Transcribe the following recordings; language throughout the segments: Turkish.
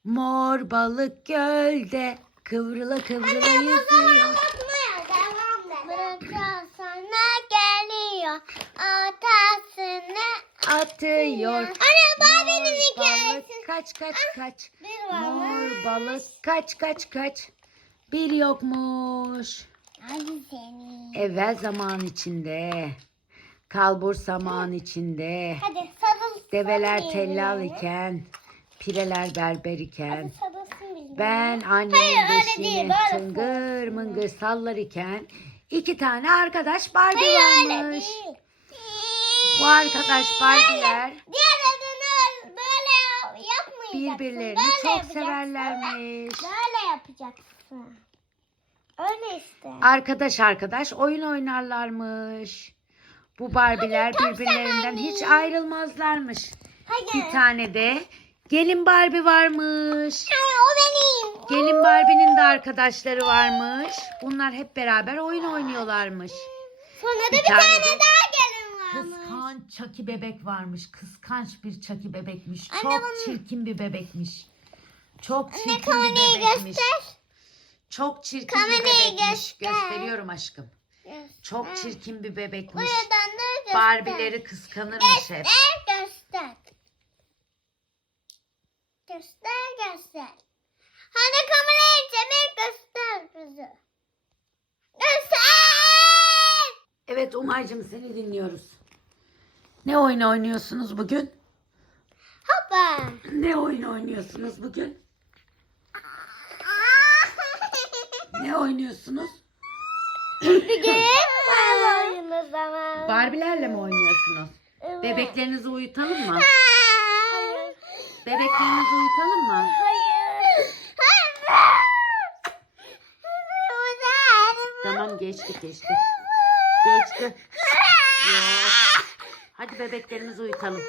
Mor balık gölde kıvrıla kıvrıla yüzüyor. Sana geliyor, atasını Atıyor. Anne Barbie'nin Mor hikayesi. balık kaç kaç kaç. Bir Mor balık kaç kaç kaç. Bir yokmuş. Hadi seni. Evvel zaman içinde. Kalbur saman içinde. Hadi sarılsın. Develer tellal iken. Pireler berber iken. Sarılsın birbirine. Ben Hayır, annemin öyle beşiğini değil, böyle tıngır mıngır sallar iken 2 tane arkadaş Barbie Hayır öyle varmış. değil. Bu arkadaş Barbie'ler Diğer adını böyle yapmayacaksın. birbirlerini Böyle çok yapacaksın. severlermiş. Böyle yapacaksın. Öyle işte. Arkadaş oyun oynarlarmış. Bu Barbie'ler çok birbirlerinden hiç ayrılmazlarmış. Hayır. Bir tane de gelin Barbie varmış. Hayır, o benim. Gelin Barbie'nin de arkadaşları varmış. Bunlar hep beraber oyun oynuyorlarmış. Sonra da Bir bir tane tane de daha gelin varmış. Kıskanç Çaki bebek varmış. Kıskanç bir Çaki bebekmiş. Anne, Çok bana- çirkin bir bebekmiş. Çok çirkin Anne bir kamerayı bebekmiş. göster. Çok çirkin bir Kamerayı bebekmiş. göster. Gösteriyorum aşkım. Çok çirkin bir bebekmiş. Buradan da göster. Barbie'leri kıskanırmış hep. Göster. Göster. Hani kamerayı çevir göster bizi. Göster. Evet Umay'cığım seni dinliyoruz. Ne oyun oynuyorsunuz bugün? Hoppa. Ne oyun oynuyorsunuz bugün? Ne oynuyorsunuz? Bugün var oyunu zaman. Barbie'lerle mi oynuyorsunuz? Bebeklerinizi uyutalım mı? Hayır. Bebeklerinizi uyutalım mı? Hayır. Tamam geçti. Geçti. Yok. Hadi bebeklerimizi uyutalım.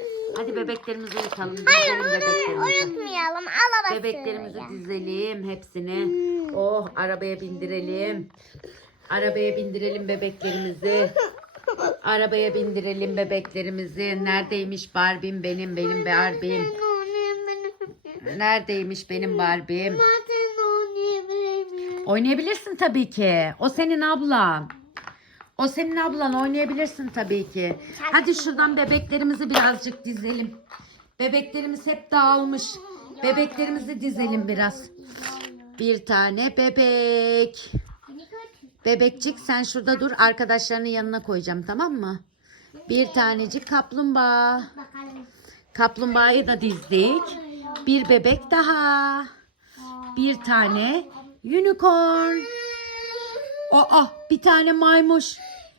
Dizelim bebeklerimizi. Uyutmayalım. Alamazsın. Bebeklerimizi dizelim hepsini. Oh arabaya bindirelim. Arabaya bindirelim bebeklerimizi. Arabaya bindirelim bebeklerimizi. Neredeymiş Barbie'm benim Barbie'm. Neredeymiş benim Barbie'm? Oynayabilirsin tabii ki. O senin ablan. Oynayabilirsin tabii ki. Hadi şuradan bebeklerimizi birazcık dizelim. Bebeklerimiz hep dağılmış. Bebeklerimizi dizelim biraz. Bir tane bebek. Bebekçik sen şurada dur. Arkadaşlarının yanına koyacağım tamam mı? Bir tanecik kaplumbağa. Kaplumbağayı da dizdik. Bir bebek daha. Bir tane unicorn. Bir tane maymuş.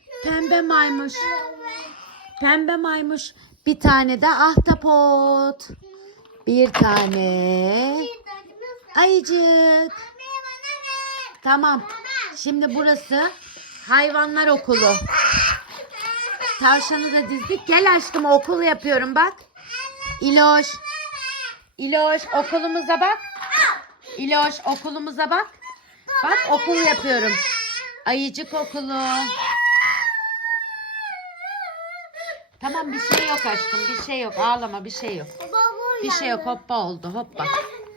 Pembe maymuş. Bir tane de ahtapot. Bir tane ayıcık. Tamam. Şimdi burası hayvanlar okulu. Tavşanı da dizdik. Gel aşkım okul yapıyorum bak. İloş okulumuza bak. Bak okul yapıyorum. Ayıcık okulu. Tamam bir şey yok aşkım. Bir şey yok. Ağlama bir şey yok. Bir şey yok. Hoppa oldu. Hoppa.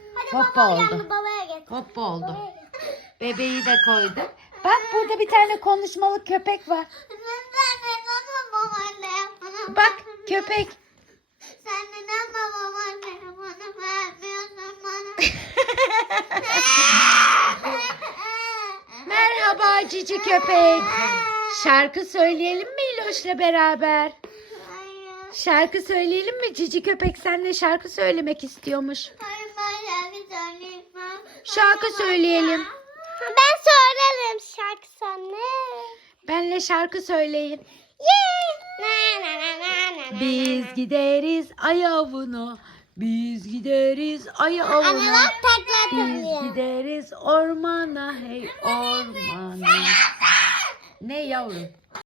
Hoppa oldu. Bebeği de koyduk. Bak burada bir tane konuşmalı köpek var. Bak köpek. Sen neden babam bana vermiyorsun bana? Merhaba cici köpek. Şarkı söyleyelim mi İloş'la beraber? Hayır. Şarkı söyleyelim mi? Cici köpek seninle şarkı söylemek istiyormuş. Hayır ben şarkı söyleyemem. Şarkı söyleyelim. Ben söylerim şarkı sana. Benle şarkı söyleyin. Na. Biz gideriz ay avına. Biz gideriz ay Anne avına. bak takla Biz atılıyor. gideriz ormana hey ormana. Ne yavrum?